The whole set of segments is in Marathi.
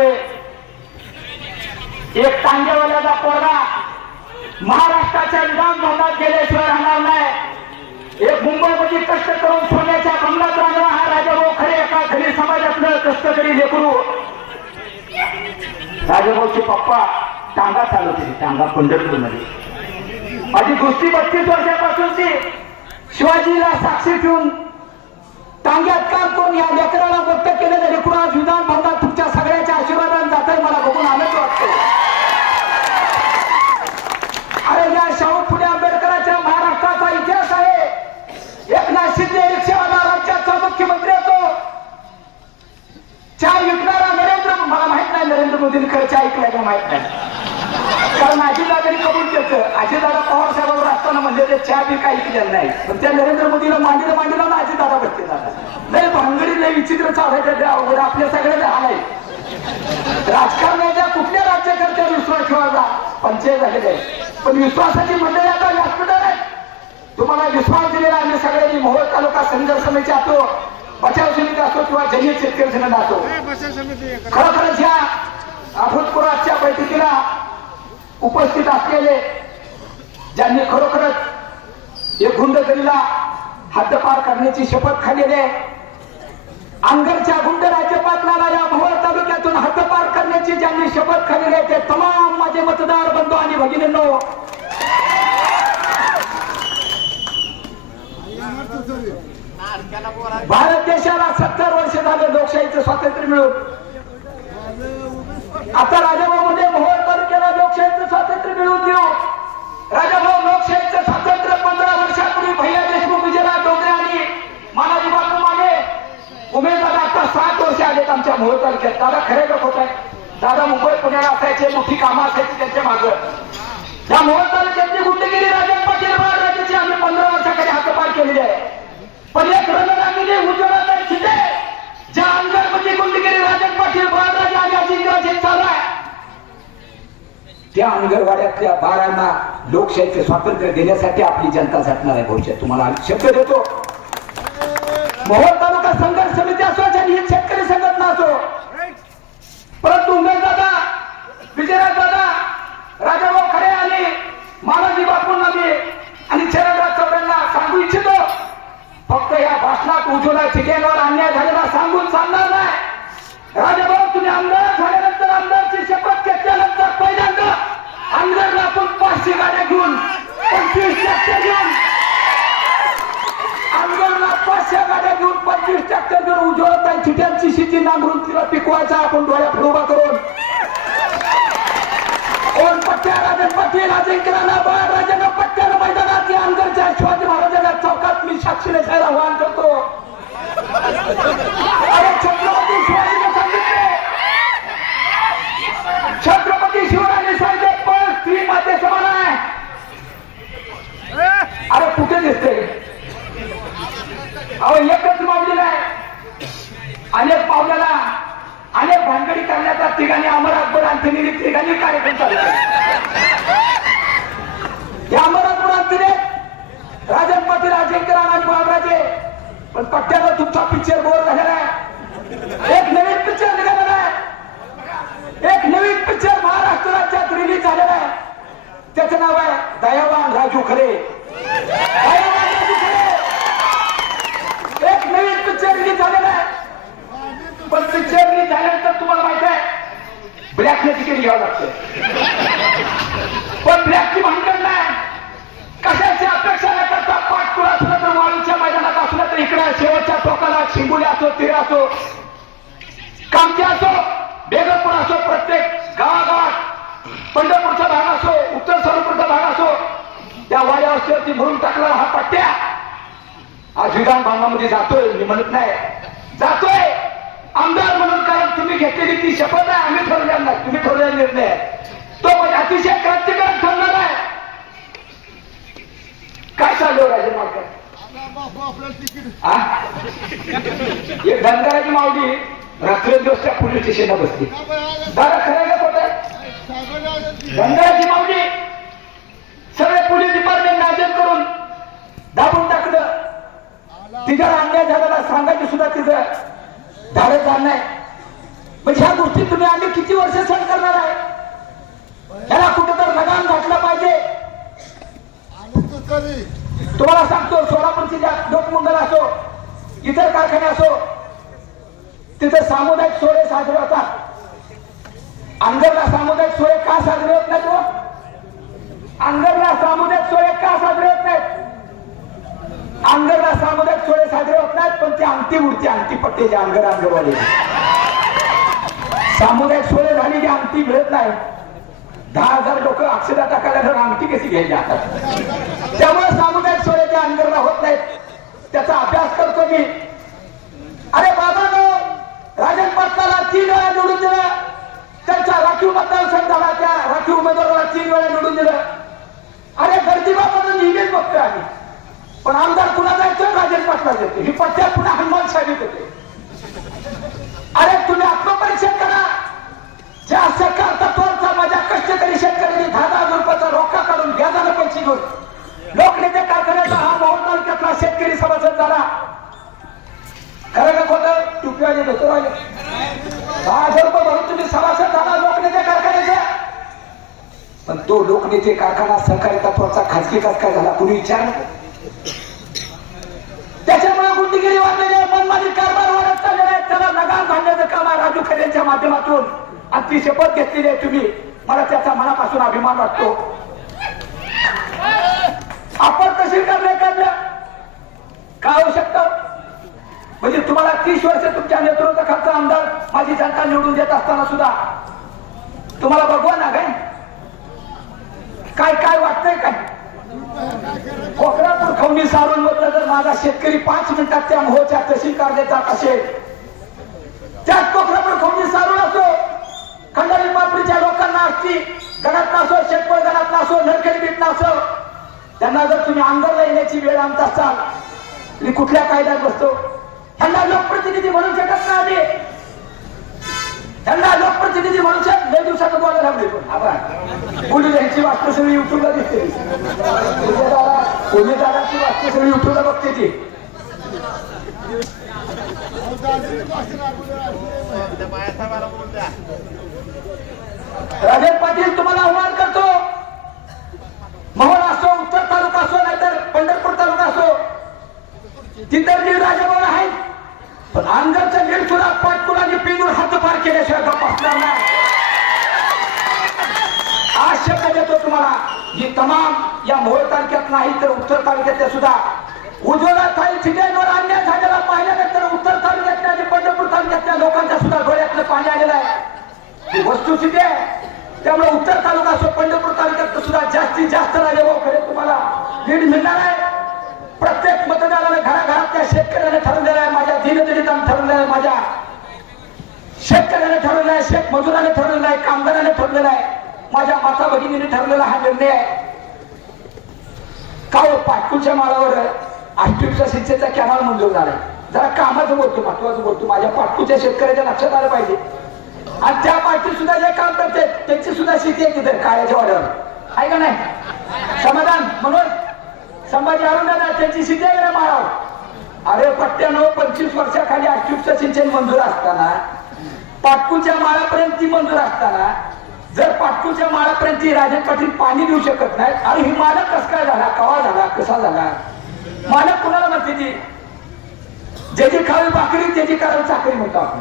होते. एक तांगेवाल्याचा पोरगा महाराष्ट्राच्या विधानभवनात गेल्याशिवाय राहणार नाही. एक मुंबईमध्ये कष्ट करून सोन्याच्या बंगलात राहणार हा राजाभाऊ खरे एका खरी समाजातलं कष्टकरी लेकरू. राजाभाऊचे पप्पा टांगा चालवत होते टांगा पंढरपूरमध्ये. माझी गोष्टी बत्तीस वर्षापासून ती शिवाजीला साक्षी ठेवून टांग्यात काम करून या लेकराला मोठं केलेलं लेकरू चहा विकणारा नरेंद्र मला माहीत नाही नरेंद्र मोदींनी खरं चहा ऐकलाय का माहीत नाही. कारण अजितदादांनी कबूल केलं. अजितदादा पवार साहेबांवर असताना म्हणजे ते चहा बी काही केलेलं नाही. पण त्या नरेंद्र मोदीला मांडीला मांडीला ना अजितदादा बसते दादा नाही भानगडी नाही विचित्र चालायचं अवघड. आपल्या सगळ्याला हाल राजकारणाच्या कुठल्या राज्यकर्त्यावर विश्वास ठेवायचा? पंचायत झालेले आहे पण विश्वासाची मंडळी आता व्यासपीठ आहे तुम्हाला विश्वास दिलेला आम्ही सगळ्यांनी मोहोळ तालुका संघर्ष समिती बचाव समिती असो किंवा जय्यत शेतकरी संघटना असो खरोखरच या अभूतपूर्वाच्या बैठकीला उपस्थित असलेले ज्यांनी खरोखरच एक गुंडगिरीला हद्दपार करण्याची शपथ खाल्लेली अंगरच्या गुंड राज्यपाटलाला या मोहोळ तालुक्यातून हद्दपार करण्याची ज्यांनी शपथ खाल्लेली आहे ते तमाम माझे मतदार बंधू आणि भगिनींनो भारत देशाला सत्तर वर्ष झाले लोकशाहीचं स्वातंत्र्य मिळून. आता राजाभाऊ म्हणजे मोहोळ तालुक्याला लोकशाहीचं स्वातंत्र्य मिळवून देऊ राजाभाऊ लोकशाहीचं स्वातंत्र्य पंधरा वर्षापूर्वी भैया देशमुख विजयला डोंगरे आणि मानाजी बापू माने उमेदवार आता सात वर्ष आलेत आमच्या मोहर तालुक्यात दादा खरे लोक होत आहे. दादा मुंबई पुण्याला असायचे मोठी कामं असायची त्यांच्या मागं. त्या मोहर तालुक्यातली गुंडगिरी राजन पाटील राज्याची आम्ही पंधरा वर्षाकडे हातपार केलेली आहे. पण एक रणरागिरी उज्ज्वला शिंदे ज्या अंगणपती गुंडगिरी राजन पाटील बाळराजे आणि अजिंक्यराजे चालू आहे त्या अंगणवाड्यातल्या बाळांना लोकशाहीचे स्वातंत्र्य देण्यासाठी आपली जनता झटणार आहे भविष्यात. तुम्हाला शब्द देतो. मोहोळ तालुका संघर्ष समिती असो जनहित शेतकरी संघटना असो. परंतु उमेश दादा विजयराज दादा राजाभाऊ खरे आणि मानाजी बापूंना मी आणि शरदराज चौऱ्यांना सांगू इच्छितो फक्त या भाषणात उज्ज्वला ठिकाणावर अन्याय झालेला सांगून सांगणार नाही. राजाभाऊ तुम्ही आमदार झाल्यानंतर आमदारची शपथ घेतल्यानंतर पहिल्यांदा आमदारला आपण पाचशे गाड्या घेऊन पंचवीस ट्रॅक्टर घेऊन आमदारला पाचशे गाड्या घेऊन पंचवीस ट्रॅक्टर घेऊन उज्ज्वला चिट्यांची शेती नांगरून तिला पिकवायचा आपण डोळ्या उभा करून. कोण पट्ट्या राजन पाटील अजिंक्य राणा बाळ राजन साक्षीने जायला आव्हान करतो. अरे छत्रपती शिवाजीने सांगितले छत्रपती शिवरायांनी सांगितले पण स्त्री माते समान आहे. अरे कुठे दिसते? अहो एकच मावलेला आहे. अनेक पावलेला अनेक भानगडी करण्याचा ठिकाणी अमर अकबर अंथनी ठिकाणी कार्यक्रम चालू आहे या अमर अकबर अंथनी राजन पाटील अजिंक्य बाबराजे पण पट्ट्याला तुमचा पिक्चर बोर झालेला आहे. एक नवीन पिक्चर निघालेला आहे. एक नवीन पिक्चर महाराष्ट्र राज्यात रिलीज झालेला आहे. त्याचं नाव आहे दयावान राजू खरे. एक नवीन पिक्चर रिलीज झालेला आहे. पण पिक्चर रिलीज झाल्यानंतर तुम्हाला माहीत आहे ब्लॅकने तिकीट घ्यावं लागतं. त्या वाड्यावरती भरून टाकला हा पट्ट्या. आज विधान भवनामध्ये जातोय मी म्हणत नाही. जातोय! आमदार म्हणून कारण तुम्ही घेतलेली ती शपथ आहे आम्ही ठरवल्या नाही तुम्ही ठरवलेला निर्णय तो म्हणजे अतिशय क्रांतिकारक ठरणार आहे. काय चालू हो राजे मालक एक धनगराची मावडी रात्रंदिवस त्या पोलीस स्टेशनला बसते दादा खरं का खोटं? धनगराची मावडी सगळे पोलीस डिपार्टमेंट नाजर करून दाबून टाकलं तिच्यावर अन्याय झालेला सांगायची सुद्धा तिचं धाडस झालं नाही. पण ह्या गोष्टी तुम्ही आम्ही किती वर्ष सहन करणार आहे? त्याला कुठे तर लगाम घातला पाहिजे. तुम्हाला सांगतो सोलापूरची ज्या लोकमंगल असो इतर कारखाने असो तिथे सामुदायिक सोहळे साजरे होतात. अंगरला सामुदायिक सोहळे का साजरे होत नाहीत हो? अंगरला सामुदायिक सोहळे का साजरे होत नाहीत? अंगरला सामुदायिक साजरे होत नाहीत पण ते अंगठी उडती अंगठी पट्टे जे अंगर अंगरवाले सामुदायिक सोहळे झाली की अंगठी मिळत नाही. दहा हजार लोक अक्षदा टाकायला तर अंगठी कशी घ्यायची आता? त्यामुळे सामुदायिक त्या अंगरला होत नाहीत त्याचा अभ्यास करतो मी. अरे बाबा राजन पाटलाला तीन वेळा निवडून दिलं. त्यांच्या राखीव मतदारसंघाला त्या राखीव उमेदवाराला तीन वेळा निवडून दिलं. अरे गर्दीबाबा नेहमीच बघतोय आम्ही. पण आमदार कुणा जायचं राजेश पाटला देतो ही पट्ट्या पुन्हा हनुमान साहेब होते. अरे तुम्ही आत्मपरीक्षण करा. ज्या सरकार तत्वांचा माझ्या कष्टकरी शेतकऱ्यांनी दहा दहा हजार रुपयाचा रोखा काढून व्याजानं पैसे घेऊन लोकनेते कारखान्याचा हा मोहन तालुक्यातला शेतकरी सभासद झाला. खरं का खोटं? टुपीवाले देतो राहिले. दहा हजार रुपये भरून तुम्ही सभासद झाला लोकनेते कारखान्याचा. पण तो लोकनेते कारखाना सहकारी तत्वाचा खाजगी कस काय झाला. कुणी विचार नको त्याच्यामुळे गुंडगिरी वाढलेली आहे. मनमानी कारभार वाढत चाललेला आहे. त्याला लगाम घालण्याचं काम आहे राजू खरेंच्या माध्यमातून. आणि ती शपथ घेतलेली आहे तुम्ही. मला त्याचा मनापासून अभिमान वाटतो. आपण कशी करणे काढलं का होऊ शकतं? म्हणजे तुम्हाला तीस वर्ष तुमच्या नेतृत्वाखालचा आमदार माझी जनता निवडून देत असताना सुद्धा. तुम्हाला बघवा ना काय? काय काय वाटतंय काय? कोकणातून खवणी सारून म्हटलं जर माझा शेतकरी पाच मिनिटात त्या मोहच्या तहसीलकार जात असेल त्यात कोकणातून खवणी सारून असो खंडारी पापडीच्या लोकांना असती गणात नासो शेतपळ गणात असो नरकरी बीट असो त्यांना जर तुम्ही आमदारला येण्याची वेळ आणत असाल मी कुठल्या कायद्यात बसतो? त्यांना लोकप्रतिनिधी म्हणू शकत नाही त्यांना लोकप्रतिनिधी म्हणू शकत लय दिवसाचं बोलायला लागले पण. आभार पोलीस यांची वास्तू सगळी युट्यूबला दिसते. पोलीस दादाची वास्तू सगळी युट्यूबला बघते ती. राजन पाटील तुम्हाला आव्हान करतो मोहोळ असो उत्तर तालुका असो नाहीतर पंढरपूर तालुका असो तिथं नील राजाभाऊ आहेत पण अंगरचं नील सुद्धा पाटकुलाने पिंजून हातभार केल्याशिवाय गप्प असणार नाही आज शब्द देतो तुम्हाला ही तमाम या मोहोळ तालुक्यात नाही तर उत्तर तालुक्यातल्या सुद्धा उज्ज्वला थाई ठिकाणवर अन्याय झालेला पाहिल्यानंतर उत्तर तालुक्यातल्या आणि पंढरपूर तालुक्यातल्या लोकांच्या सुद्धा डोळ्यातलं पाणी आलेलं आहे ही वस्तुस्थिती आहे? त्यामुळे उत्तर तालुका असो पंढरपूर तालुक्यात सुद्धा जास्तीत जास्त राजेभाऊ खरे तुम्हाला लीड मिळणार आहे. प्रत्येक मतदाराने घराघरातल्या शेतकऱ्याने ठरवलेलं आहे माझ्या दिनदलितांनी ठरवलेला आहे माझ्या शेतकऱ्याने ठरवलेला आहे शेत मजुराने ठरवलेला आहे कामगाराने ठरवलेला आहे माझ्या माता भगिनीने ठरवलेला हा निर्णय आहे. का हो पाटकुलच्या माळावर आष्टीपचा सिंचेचा कॅनॉल मंजूर झालाय जरा कामाचं बोलतो महत्वाचं बोलतो. माझ्या पाटकूच्या शेतकऱ्याच्या लक्षात आलं पाहिजे. आणि त्या पार्टी सुद्धा जे काम करते त्यांची सुद्धा शेती आहे तिथे काळ्याच्या वाड्यावर. आहे का नाही? समाधान म्हणून संभाजी अरुणदादा त्यांची शेती आहे ना माळावर? अरे पट्ट्यानो पंचवीस वर्षाखाली आष्टीपचं सिंचन मंजूर असताना पाटकूच्या माळापर्यंत ती मंजूर असताना जर पाटकूच्या माळापर्यंत ती राजन पाटील पाणी देऊ शकत नाही अरे ही मालक कस काय झाला? कवा झाला? कसा झाला? मालक कुणाला म्हणते ती? ज्याची खावी भाकरी त्याची कारण चाकरी म्हणतो आपण.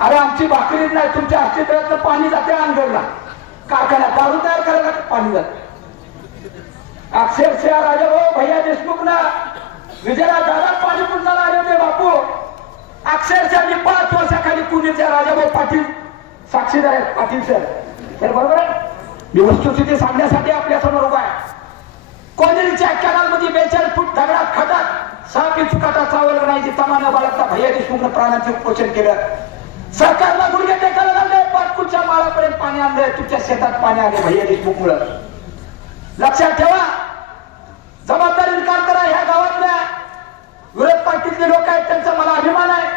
अरे आमची भाकरी नाही तुमच्या अस्तित्वातलं पाणी जाते अंगरला कारखान्यात दारू तयार करायला पाणी जाते? अक्षरशः राजाभाऊ भैया देशमुख ना विजयला दादा पाणी पुरणाला आले होते बापू. अक्षरशः मी पाच वर्षाखाली पुण्याच्या राजाभाऊ पाटील साक्षीदार आहेत पाटील सर. तर बरोबर आहे? मी वस्तुस्थिती सांगण्यासाठी आपल्यासमोर उभा आहे. कोंजरीच्या कॅनलमध्ये बेचाळीस फूट दगडात खटात सहा इंच काटा चावलं नाही तमाना बाळगता भैया देशमुखनं प्राणाचे उपोषण केलं. सरकारला गुडघे टेकायला लागले. पाटकुच्या माळापर्यंत पाणी आणलंय. तुमच्या शेतात पाणी आले भैया देशमुख मुळे लक्षात ठेवा. जबाबदारीने काम करा ह्या गावातल्या. विरोध पार्टीतले लोक आहेत त्यांचा मला अभिमान आहे.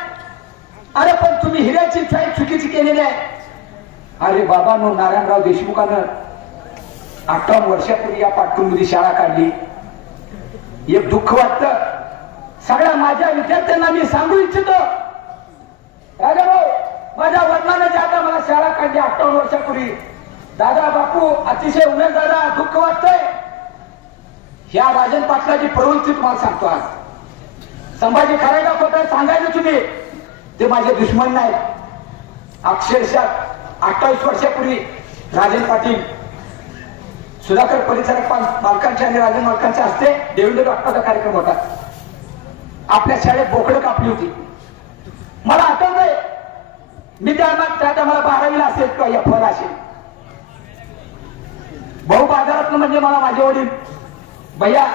अरे पण तुम्ही हिऱ्याची फाईट चुकीची केलेली आहे. अरे बाबांनो नारायणराव देशमुखानं अठ्ठावन्न वर्षापूर्वी या पाटकुंमध्ये शाळा काढली. एक दुःख वाटत. सगळ्या माझ्या विद्यार्थ्यांना मी सांगू इच्छितो. राजा भाऊ माझ्या वडिलांना ज्या आता मला शाळा काढली अठ्ठावन्न वर्षापूर्वी. दादा बापू अतिशय उमेद दादा दुःख वाटतंय. ह्या राजन पाटलाची प्रवृत्ती तुम्हाला सांगतो आज. संभाजी करायला खोटं सांगायचं तुम्ही. ते माझे दुश्मन नाही अक्षरशः अठ्ठावीस वर्षापूर्वी राजन पाटील सुधाकर परिचारक मालकांचे आणि राजन मालकांचे असते देवेंद्र डॉक्टरचा कार्यक्रम होता. आपल्या शाळेत बोकडं कापली होती. मी त्या त्या मला बारावीला असेल किंवा या फळ असेल. भाऊ बाजारात म्हणजे मला माझे वडील. भैया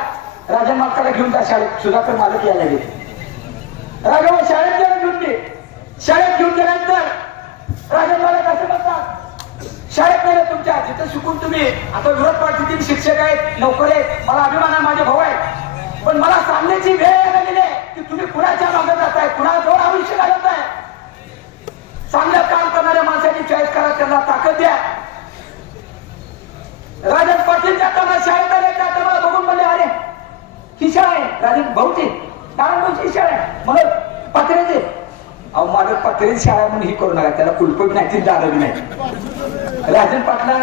राजन मालकाला घेऊन जा शाळेत. सुधाकर मालक यायला गेले. राजा शाळेत गेला घेऊन गे शाळेत घेऊन गेल्यानंतर राजन मालक असे म्हणतात शाळेत नाही तुमच्या तिथं शिकून तुम्ही आता विरोध पार्टीतील शिक्षक आहेत नोकर आहेत मला अभिमान आहे माझे भाऊ आहेत. पण मला सांगण्याची वेळ यायला गेली की तुम्ही कुणाच्या मागे जाताय कुणाजवळ आयुष्य घालत आहे चांगलं काम करणाऱ्या माणसाची चॉईस करा त्यांना ताकद द्या. राजन पाटील जाताना शाळेत आले जाता बघून म्हणले अरे ही शाळा आहे. राजन भाऊची नारायणभाऊची शाळा आहे. म्हणून पत्र्याची अहो माझं पत्र्याची शाळा म्हणून ही करू नका त्याला कुलप नाही ती दारवी नाही. राजन पाटला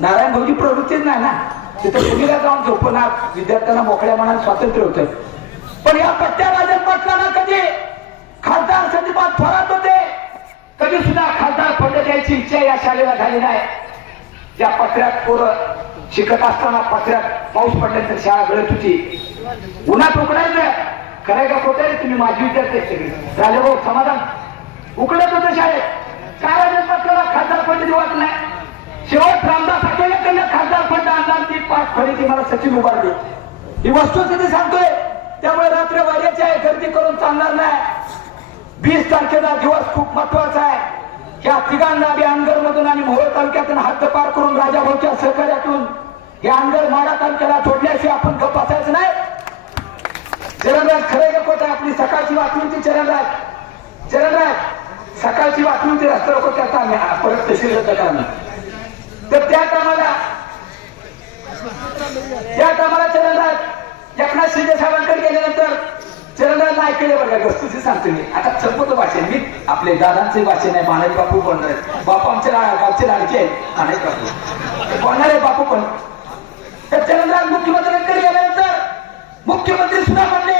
नारायण भाऊची प्रवृत्तीच नाही ना तिथं मुलीला जाऊन झोपणार विद्यार्थ्यांना मोकळ्या मनात स्वातंत्र्य होतं. पण या पट्ट्या राजन पाटलांना कधी खासदार संदीपात थोरात होते? द्यायची इच्छा या शाळेला झाली नाही त्या पत्र्यात पोरं शिकत असताना पत्र्यात पाऊस पडल्यानंतर शाळा गळत होती. उन्हात उकडायचं. खरंय का खोटं तुम्ही माझी विद्यार्थी झाले भाऊ राजाभाऊ समाधान. उकडत होतं शाळेत. काय राजन खासदार पद दिवत नाही. शेवट रामदास आठवलेकडनं खासदार फंड आणला ती पाच फळीची मला सचिन उभारली. ही वस्तुस्थिती सांगतोय. त्यामुळे रात्र वाऱ्याची आहे. गर्दी करून चालणार नाही. वीस तारखेचा दिवस खूप महत्त्वाचा आहे. या तिघांना बी अनगर मधून आणि मोहोळ तालुक्यातून हद्दपार करून राजाभाऊच्या सहकार्यातून या अनगर माडा तालुक्याला सोडल्याशिवाय आपण गप्प असायचं नाही. चरणराज खरं गप्प होतं आपली सकाळची बातमी चरणराज चरणराज सकाळची बातमी होती रस्त्यावर होतं त्याचा आम्ही. परत तहसील रद्द तर त्या कामाला त्या कामाला चरणराज एकनाथ शिंदे साहेबांकडे गेल्यानंतर चरणराज ऐकले बघा गोष्टीची सांगतो मी. आता संपत भाषण मी आपले दादांचे भाषण आहे मानाजी बापू बोलणार आहेत. बापू आमचे गावचे लाडके आहेत मानाजी बापू. बोलणार आहे बापू पण. तर चरणराज मुख्यमंत्र्यांकडे गेल्यानंतर मुख्यमंत्री सुद्धा म्हणले